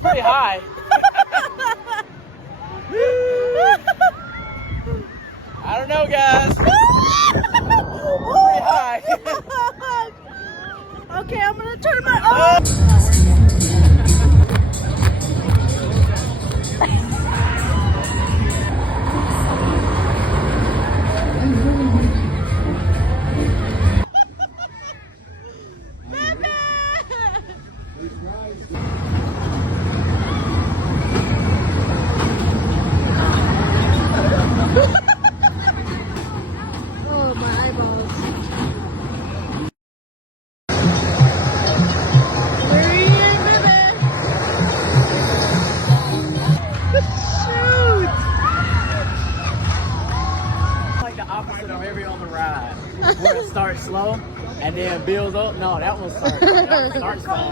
pretty high. I don't know, guys. Pretty high. Okay, I'm gonna turn my own. Oh, my eyeballs. Like the opposite of every other ride. Where it starts slow and then builds up. No, that one starts slow.